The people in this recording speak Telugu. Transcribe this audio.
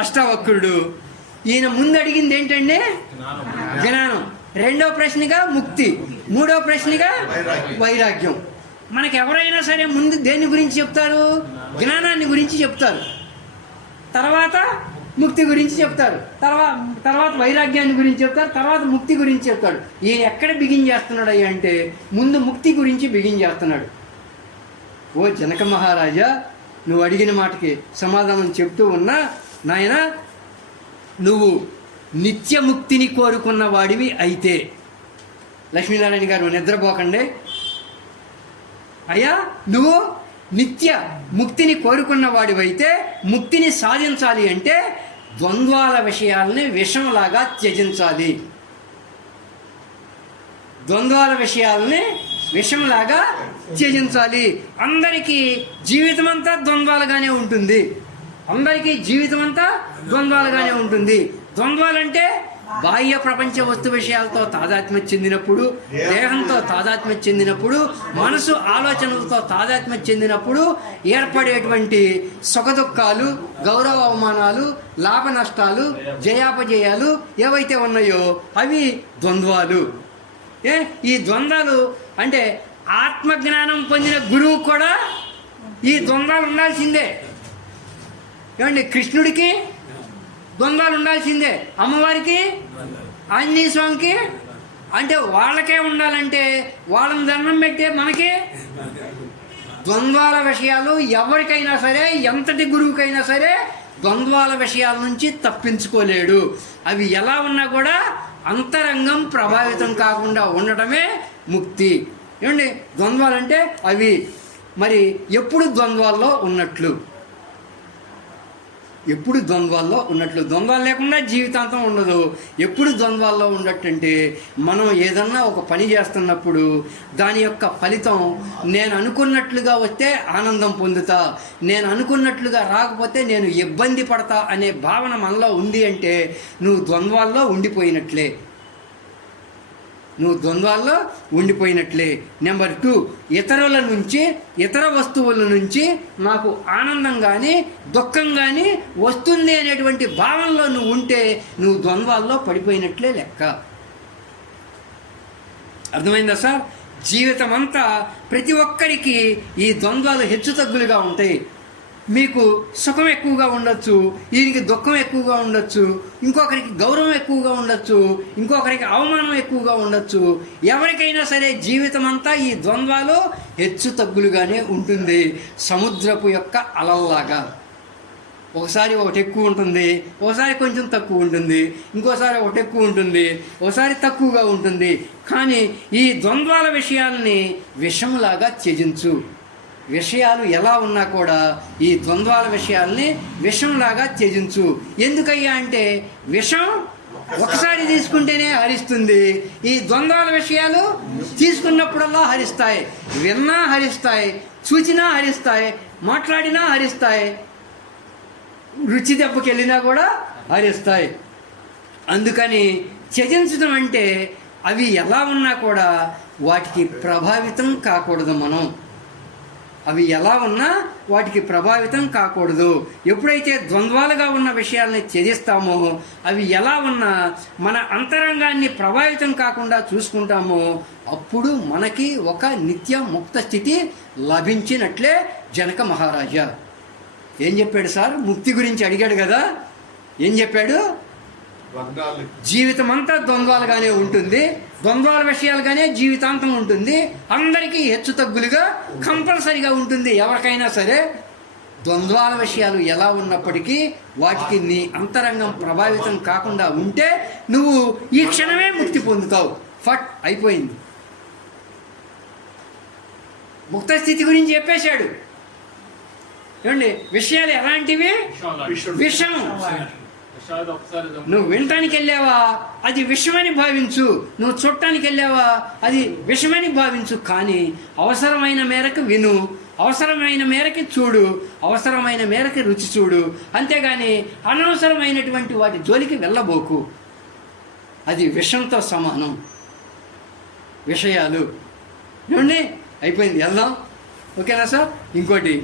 అష్టావక్రుడు. ఈయన ముందు అడిగింది ఏంటంటే జ్ఞానం, రెండో ప్రశ్నగా ముక్తి, మూడో ప్రశ్నగా వైరాగ్యం. మనకు ఎవరైనా సరే ముందు దేని గురించి చెప్తారు? జ్ఞానాన్ని గురించి చెప్తారు, తర్వాత ముక్తి గురించి చెప్తారు, తర్వాత వైరాగ్యాన్ని గురించి చెప్తారు, తర్వాత ముక్తి గురించి చెప్తాడు. ఈయన ఎక్కడ బిగిన్ చేస్తున్నాడు అయ్యా అంటే ముందు ముక్తి గురించి బిగిన్ చేస్తున్నాడు. ఓ జనక మహారాజా, నువ్వు అడిగిన మాటకి సమాధానం చెప్తూ ఉన్నా నాయన, నువ్వు నిత్యముక్తిని కోరుకున్న వాడివి అయితే, లక్ష్మీనారాయణ గారు నిద్రపోకండి అయ్యా, నువ్వు నిత్య ముక్తిని కోరుకున్న వాడివైతే ముక్తిని సాధించాలి అంటే ద్వంద్వాల విషయాల్ని విషంలాగా త్యజించాలి. ద్వంద్వాల విషయాల్ని విషంలాగా త్యజించాలి. అందరికీ జీవితం అంతా ద్వంద్వాలుగానే ఉంటుంది, అందరికీ జీవితం అంతా ద్వంద్వాలుగానే ఉంటుంది. ద్వంద్వాలంటే బాహ్య ప్రపంచ వస్తు విషయాలతో తాదాత్మ్యం చెందినప్పుడు, దేహంతో తాదాత్మ్యం చెందినప్పుడు, మనసు ఆలోచనలతో తాదాత్మ్యం చెందినప్పుడు ఏర్పడేటువంటి సుఖదుఖాలు, గౌరవ అవమానాలు, లాభ నష్టాలు, జయాపజయాలు ఏవైతే ఉన్నాయో అవి ద్వంద్వాలు. ఈ ద్వంద్వాలు అంటే ఆత్మజ్ఞానం పొందిన గురువు కూడా ఈ ద్వంద్వాలు ఉండాల్సిందే. ఏమండి, కృష్ణుడికి ద్వంద్వాలు ఉండాల్సిందే, అమ్మవారికి, ఆంజనేయ స్వామికి. అంటే వాళ్ళకే ఉండాలంటే వాళ్ళని దండం పెట్టే మనకి ద్వంద్వాల విషయాలు ఎవరికైనా సరే, ఎంతటి గురువుకైనా సరే ద్వంద్వాల విషయాల నుంచి తప్పించుకోలేడు. అవి ఎలా ఉన్నా కూడా అంతరంగం ప్రభావితం కాకుండా ఉండటమే ముక్తి. ఏమండి, ద్వంద్వాలంటే అవి మరి ఎప్పుడు ద్వంద్వాల్లో ఉన్నట్లు, ఎప్పుడు ద్వంద్వాల్లో ఉన్నట్లు. ద్వంద్వాలు లేకుండా జీవితాంతం ఉండదు. ఎప్పుడు ద్వంద్వాల్లో ఉన్నట్టంటే మనం ఏదన్నా ఒక పని చేస్తున్నప్పుడు దాని యొక్క ఫలితం నేను అనుకున్నట్లుగా వస్తే ఆనందం పొందుతా, నేను అనుకున్నట్లుగా రాకపోతే నేను ఇబ్బంది పడతా అనే భావన మనలో ఉంది అంటే నువ్వు ద్వంద్వాల్లో ఉండిపోయినట్లే, నువ్వు ద్వంద్వాల్లో ఉండిపోయినట్లే. నెంబర్ 2, ఇతరుల నుంచి, ఇతర వస్తువుల నుంచి నాకు ఆనందం కానీ దుఃఖం కానీ వస్తుంది అనేటువంటి భావనలో నువ్వు ఉంటే నువ్వు ద్వంద్వాల్లో పడిపోయినట్లే లెక్క. అర్థమైందా సార్? జీవితం అంతా ప్రతి ఒక్కరికి ఈ ద్వంద్వాలు హెచ్చుతగ్గులుగా ఉంటాయి. మీకు సుఖం ఎక్కువగా ఉండొచ్చు, ఈయనకి దుఃఖం ఎక్కువగా ఉండొచ్చు, ఇంకొకరికి గౌరవం ఎక్కువగా ఉండొచ్చు, ఇంకొకరికి అవమానం ఎక్కువగా ఉండొచ్చు. ఎవరికైనా సరే జీవితం అంతా ఈ ద్వంద్వాలు హెచ్చు తగ్గులుగానే ఉంటుంది. సముద్రపు యొక్క అలల్లాగా ఒకసారి ఒకటి ఎక్కువ ఉంటుంది, ఒకసారి కొంచెం తక్కువ ఉంటుంది, ఇంకోసారి ఒకటి ఎక్కువ ఉంటుంది, ఒకసారి తక్కువగా ఉంటుంది. కానీ ఈ ద్వంద్వాల విషయాల్ని విషంలాగా త్యజించు. విషయాలు ఎలా ఉన్నా కూడా ఈ ద్వంద్వాల విషయాల్ని విషంలాగా త్యజించు. ఎందుకయ్యా అంటే విషం ఒకసారి తీసుకుంటేనే హరిస్తుంది, ఈ ద్వంద్వాల విషయాలు తీసుకున్నప్పుడల్లా హరిస్తాయి. విన్నా హరిస్తాయి, చూచినా హరిస్తాయి, మాట్లాడినా హరిస్తాయి, రుచి దెబ్బకి వెళ్ళినా కూడా హరిస్తాయి. అందుకని త్యజించడం అంటే అవి ఎలా ఉన్నా కూడా వాటికి ప్రభావితం కాకూడదు. మనం అవి ఎలా ఉన్నా వాటికి ప్రభావితం కాకూడదు. ఎప్పుడైతే ద్వంద్వాలుగా ఉన్న విషయాల్ని త్యజిస్తామో అవి ఎలా ఉన్నా మన అంతరంగాన్ని ప్రభావితం కాకుండా చూసుకుంటామో అప్పుడు మనకి ఒక నిత్య ముక్త స్థితి లభించినట్లే. జనక మహారాజా ఏం చెప్పాడు సార్? ముక్తి గురించి అడిగాడు కదా, ఏం చెప్పాడు? జీవితం అంతా ద్వంద్వాలుగానే ఉంటుంది, ద్వంద్వాల విషయాలుగానే జీవితాంతం ఉంటుంది. అందరికీ హెచ్చు తగ్గులుగా కంపల్సరిగా ఉంటుంది. ఎవరికైనా సరే ద్వంద్వాల విషయాలు ఎలా ఉన్నప్పటికీ వాటికి నీ అంతరంగం ప్రభావితం కాకుండా ఉంటే నువ్వు ఈ క్షణమే ముక్తి పొందుతావు. ఫట్ అయిపోయింది. ముక్త స్థితి గురించి చెప్పేశాడు. ఏమండి, విషయాలు ఎలాంటివి? విషం. నువ్వు వినటానికి వెళ్ళావా అది విషమని భావించు, నువ్వు చూడటానికి వెళ్ళావా అది విషమని భావించు. కానీ అవసరమైన మేరకు విను, అవసరమైన మేరకు చూడు, అవసరమైన మేరకు రుచి చూడు. అంతేగాని అనవసరమైనటువంటి వాటి జోలికి వెళ్ళబోకు. అది విషంతో సమానం. విషయాలు ఏమండి అయిపోయింది, వెళ్దాం. ఓకేనా సార్? ఇంకోటి